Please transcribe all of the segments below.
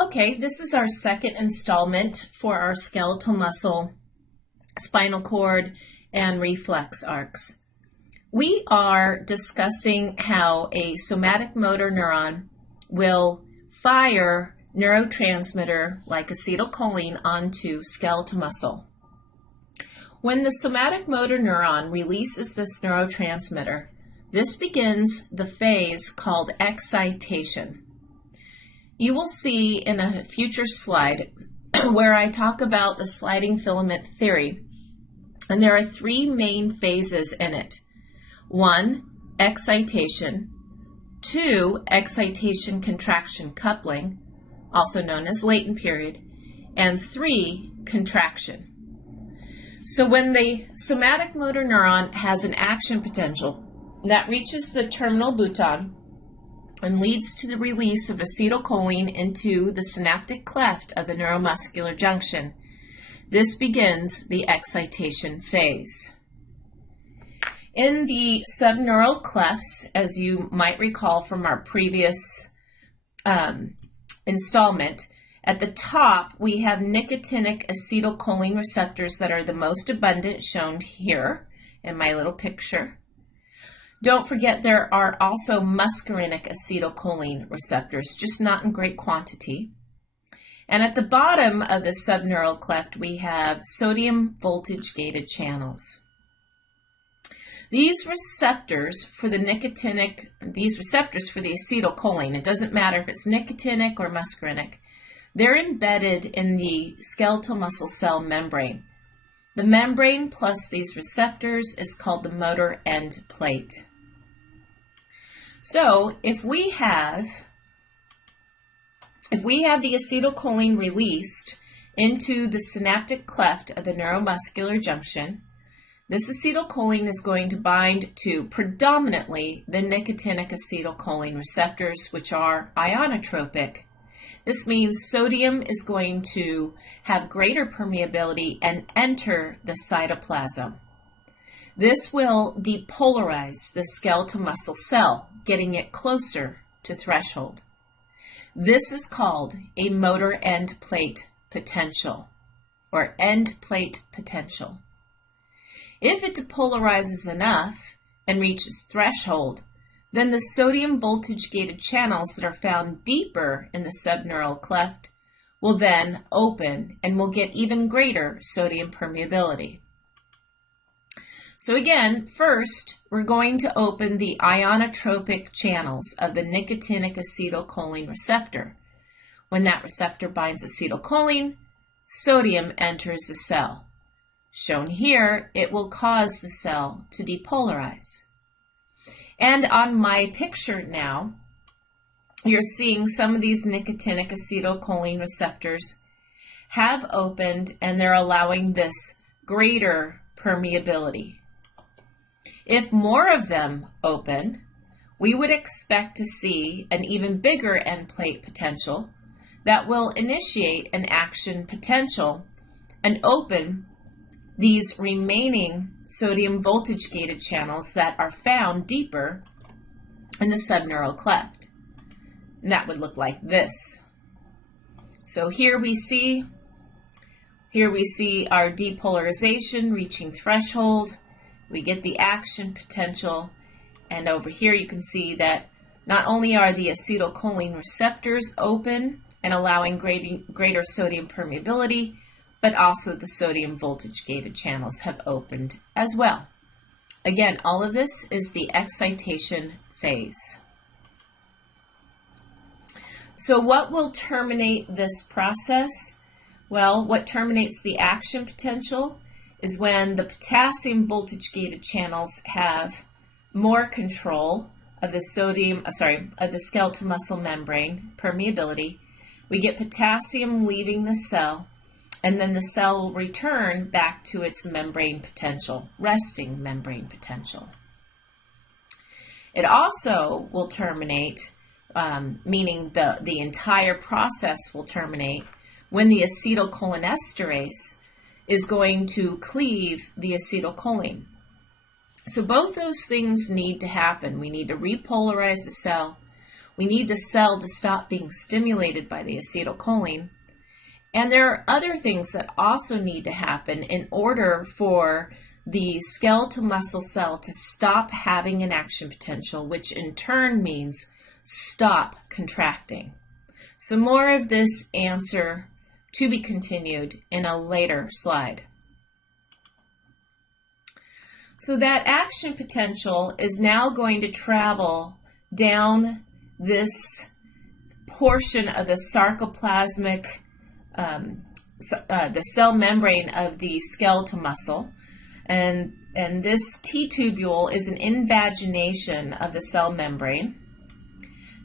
Okay, this is our second installment for our skeletal muscle, spinal cord, and reflex arcs. We are discussing how a somatic motor neuron will fire neurotransmitter like acetylcholine onto skeletal muscle. When the somatic motor neuron releases this neurotransmitter, this begins the phase called excitation. You will see in a future slide where I talk about the sliding filament theory, and there are three main phases in it. 1, excitation. 2, excitation-contraction coupling, also known as latent period. And 3, contraction. So when the somatic motor neuron has an action potential that reaches the terminal bouton and leads to the release of acetylcholine into the synaptic cleft of the neuromuscular junction, this begins the excitation phase. In the subneural clefts, as you might recall from our previous installment, at the top we have nicotinic acetylcholine receptors that are the most abundant, shown here in my little picture. Don't forget there are also muscarinic acetylcholine receptors, just not in great quantity. And at the bottom of the subneural cleft, we have sodium voltage-gated channels. These receptors for the acetylcholine, it doesn't matter if it's nicotinic or muscarinic, they're embedded in the skeletal muscle cell membrane. The membrane plus these receptors is called the motor end plate. So if we have the acetylcholine released into the synaptic cleft of the neuromuscular junction, this acetylcholine is going to bind to predominantly the nicotinic acetylcholine receptors, which are ionotropic. This means sodium is going to have greater permeability and enter the cytoplasm. This will depolarize the skeletal muscle cell, getting it closer to threshold. This is called a motor end plate potential, or end plate potential. If it depolarizes enough and reaches threshold, then the sodium voltage-gated channels that are found deeper in the subneural cleft will then open and will get even greater sodium permeability. So again, first, we're going to open the ionotropic channels of the nicotinic acetylcholine receptor. When that receptor binds acetylcholine, sodium enters the cell. Shown here, it will cause the cell to depolarize. And on my picture now, you're seeing some of these nicotinic acetylcholine receptors have opened, and they're allowing this greater permeability. If more of them open, we would expect to see an even bigger end plate potential that will initiate an action potential and open these remaining sodium voltage-gated channels that are found deeper in the subneural cleft. And that would look like this. So here we see our depolarization reaching threshold. We get the action potential, and over here you can see that not only are the acetylcholine receptors open and allowing greater sodium permeability, but also the sodium voltage-gated channels have opened as well. Again, all of this is the excitation phase. So what will terminate this process? Well, what terminates the action potential is when the potassium voltage-gated channels have more control of the skeletal muscle membrane permeability. We get potassium leaving the cell, and then the cell will return back to its membrane potential, resting membrane potential. It also will terminate, meaning the entire process will terminate, when the acetylcholinesterase is going to cleave the acetylcholine. So both those things need to happen. We need to repolarize the cell. We need the cell to stop being stimulated by the acetylcholine. And there are other things that also need to happen in order for the skeletal muscle cell to stop having an action potential, which in turn means stop contracting. So more of this answer to be continued in a later slide. So that action potential is now going to travel down this portion of the sarcoplasmic, the cell membrane of the skeletal muscle. And this T-tubule is an invagination of the cell membrane.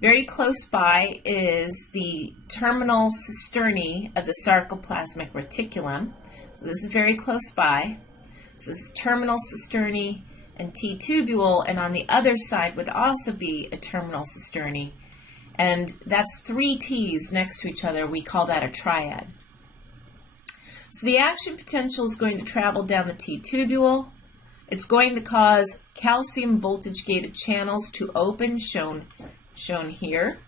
Very close by is the terminal cisternae of the sarcoplasmic reticulum. So this is very close by. So this is terminal cisternae and T-tubule, and on the other side would also be a terminal cisternae. And that's 3 T's next to each other. We call that a triad. So the action potential is going to travel down the T-tubule. It's going to cause calcium voltage-gated channels to open, shown here.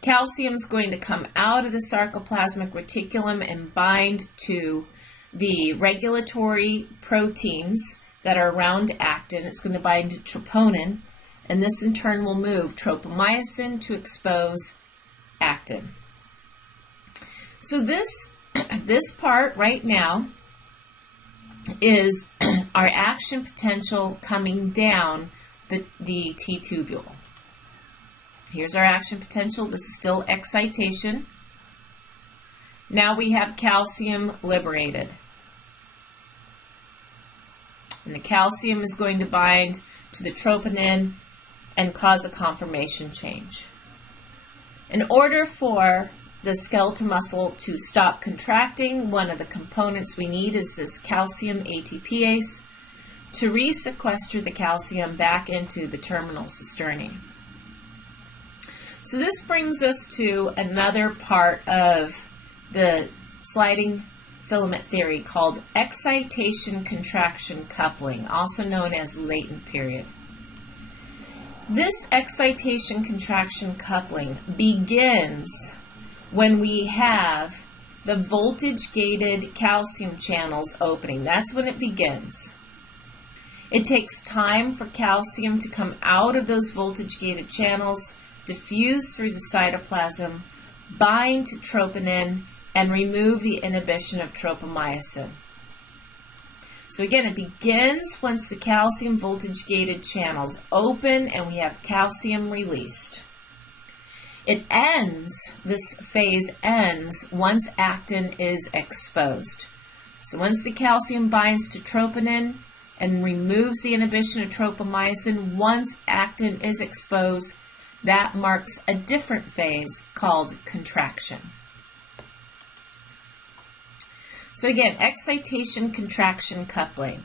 Calcium is going to come out of the sarcoplasmic reticulum and bind to the regulatory proteins that are around actin. It's going to bind to troponin, and this in turn will move tropomyosin to expose actin. So this part right now is our action potential coming down the T-tubule. Here's our action potential. This is still excitation. Now we have calcium liberated. And the calcium is going to bind to the troponin and cause a conformation change. In order for the skeletal muscle to stop contracting, one of the components we need is this calcium ATPase to resequester the calcium back into the terminal cisternae. So this brings us to another part of the sliding filament theory called excitation-contraction coupling, also known as latent period. This excitation-contraction coupling begins when we have the voltage-gated calcium channels opening. That's when it begins. It takes time for calcium to come out of those voltage-gated channels, diffuse through the cytoplasm, bind to troponin, and remove the inhibition of tropomyosin. So again, it begins once the calcium voltage-gated channels open and we have calcium released. It ends, this phase ends once actin is exposed. So once the calcium binds to troponin and removes the inhibition of tropomyosin, once actin is exposed, that marks a different phase called contraction. So again, excitation-contraction coupling.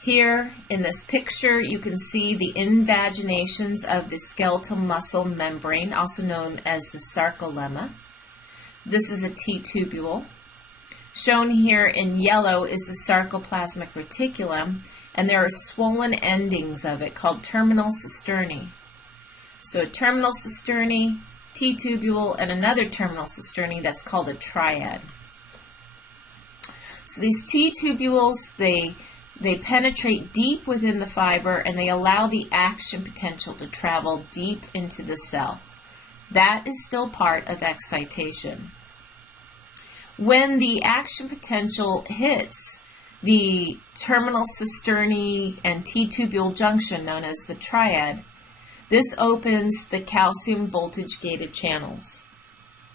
Here in this picture, you can see the invaginations of the skeletal muscle membrane, also known as the sarcolemma. This is a T-tubule. Shown here in yellow is the sarcoplasmic reticulum, and there are swollen endings of it called terminal cisternae. So a terminal cisternae, T-tubule, and another terminal cisternae that's called a triad. So these T-tubules, they penetrate deep within the fiber and they allow the action potential to travel deep into the cell. That is still part of excitation. When the action potential hits the terminal cisternae and T-tubule junction known as the triad, this opens the calcium voltage-gated channels.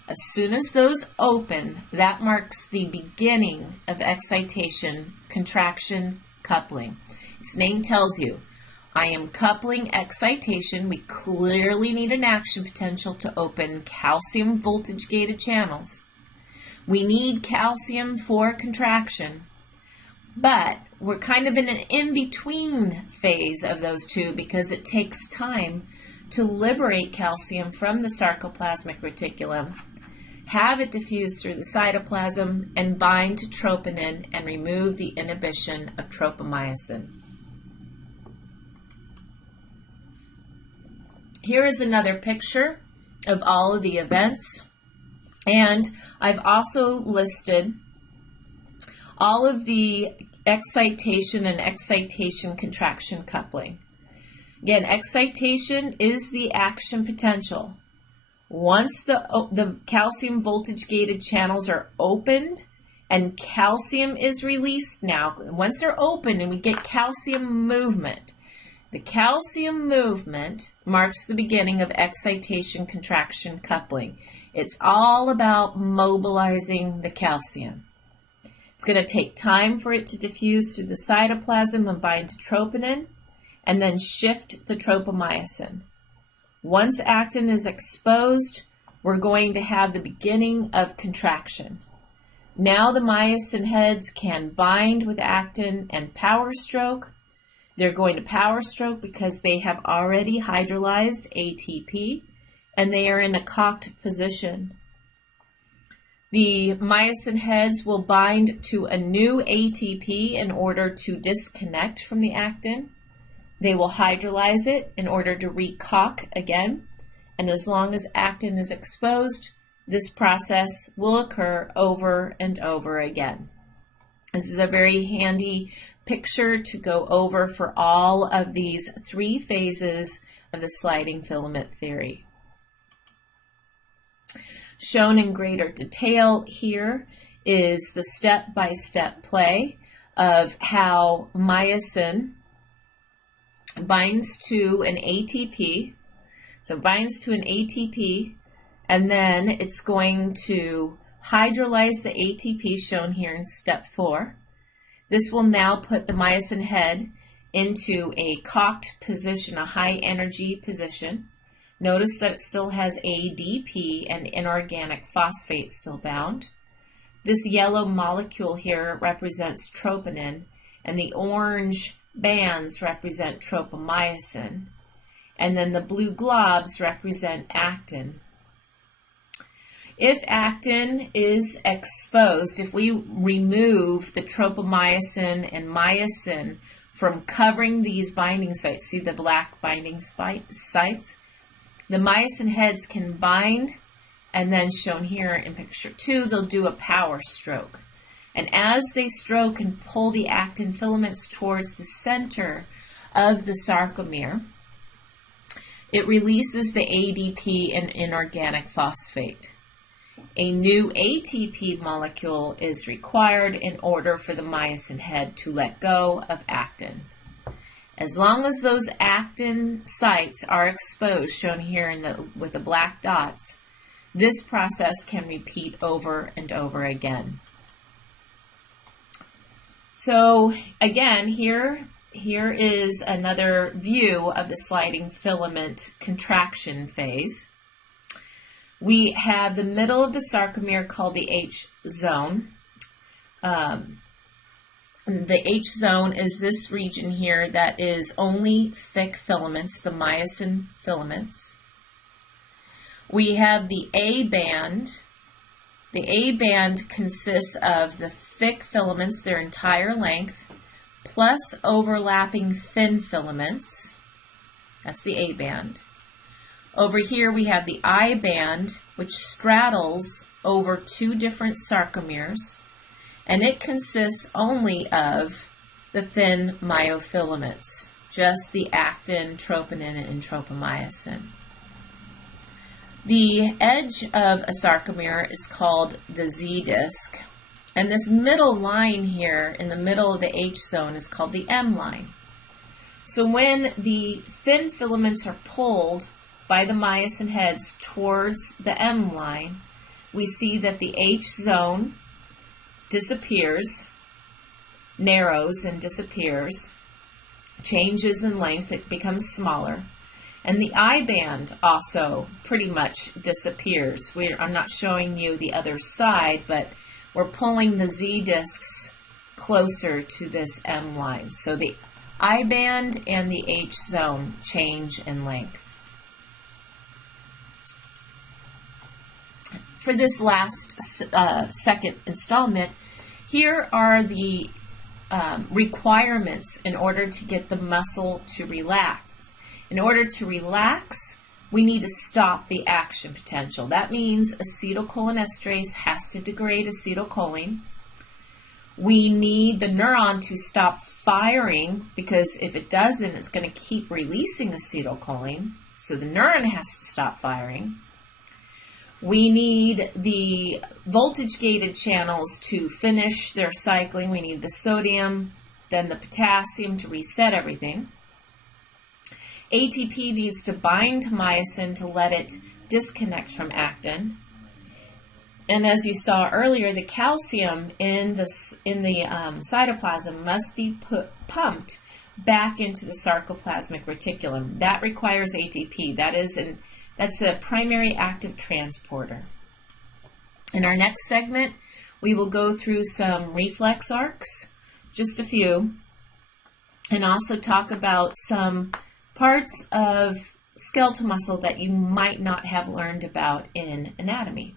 As soon as those open, that marks the beginning of excitation-contraction coupling. Its name tells you, I am coupling excitation. We clearly need an action potential to open calcium voltage-gated channels. We need calcium for contraction, but we're kind of in an in-between phase of those two because it takes time to liberate calcium from the sarcoplasmic reticulum, have it diffuse through the cytoplasm, and bind to troponin and remove the inhibition of tropomyosin. Here is another picture of all of the events, and I've also listed all of the excitation and excitation-contraction coupling. Again, excitation is the action potential. Once the calcium voltage-gated channels are opened and calcium is released now, once they're open and we get calcium movement, the calcium movement marks the beginning of excitation-contraction coupling. It's all about mobilizing the calcium. It's going to take time for it to diffuse through the cytoplasm and bind to troponin, and then shift the tropomyosin. Once actin is exposed, we're going to have the beginning of contraction. Now the myosin heads can bind with actin and power stroke. They're going to power stroke because they have already hydrolyzed ATP and they are in a cocked position. The myosin heads will bind to a new ATP in order to disconnect from the actin. They will hydrolyze it in order to recock again. And as long as actin is exposed, this process will occur over and over again. This is a very handy picture to go over for all of these three phases of the sliding filament theory. Shown in greater detail here is the step-by-step play of how myosin binds to an ATP. So it binds to an ATP, and then it's going to hydrolyze the ATP, shown here in step 4. This will now put the myosin head into a cocked position, a high energy position. Notice that it still has ADP and inorganic phosphate still bound. This yellow molecule here represents troponin, and the orange bands represent tropomyosin, and then the blue globs represent actin. If actin is exposed, if we remove the tropomyosin and myosin from covering these binding sites, see the black binding sites, the myosin heads can bind, and then shown here in picture 2, they'll do a power stroke. And as they stroke and pull the actin filaments towards the center of the sarcomere, it releases the ADP and inorganic phosphate. A new ATP molecule is required in order for the myosin head to let go of actin. As long as those actin sites are exposed, shown here with the black dots, this process can repeat over and over again. So again, here is another view of the sliding filament contraction phase. We have the middle of the sarcomere called the H zone. The H zone is this region here that is only thick filaments, the myosin filaments. We have the A band. The A band consists of the thick filaments, their entire length, plus overlapping thin filaments. That's the A band. Over here we have the I band, which straddles over 2 different sarcomeres, and it consists only of the thin myofilaments, just the actin, troponin, and tropomyosin. The edge of a sarcomere is called the Z disc, and this middle line here in the middle of the H zone is called the M line. So when the thin filaments are pulled by the myosin heads towards the M line, we see that the H zone disappears, narrows and disappears, changes in length, it becomes smaller. And the I band also pretty much disappears. I'm not showing you the other side, but we're pulling the Z discs closer to this M line. So the I band and the H zone change in length. For this last second installment, here are the requirements in order to get the muscle to relax. In order to relax, we need to stop the action potential. That means acetylcholinesterase has to degrade acetylcholine. We need the neuron to stop firing, because if it doesn't, it's going to keep releasing acetylcholine. So the neuron has to stop firing. We need the voltage-gated channels to finish their cycling. We need the sodium, then the potassium to reset everything. ATP needs to bind to myosin to let it disconnect from actin. And as you saw earlier, the calcium in the cytoplasm must be pumped back into the sarcoplasmic reticulum. That requires ATP. That's a primary active transporter. In our next segment, we will go through some reflex arcs, just a few, and also talk about some parts of skeletal muscle that you might not have learned about in anatomy.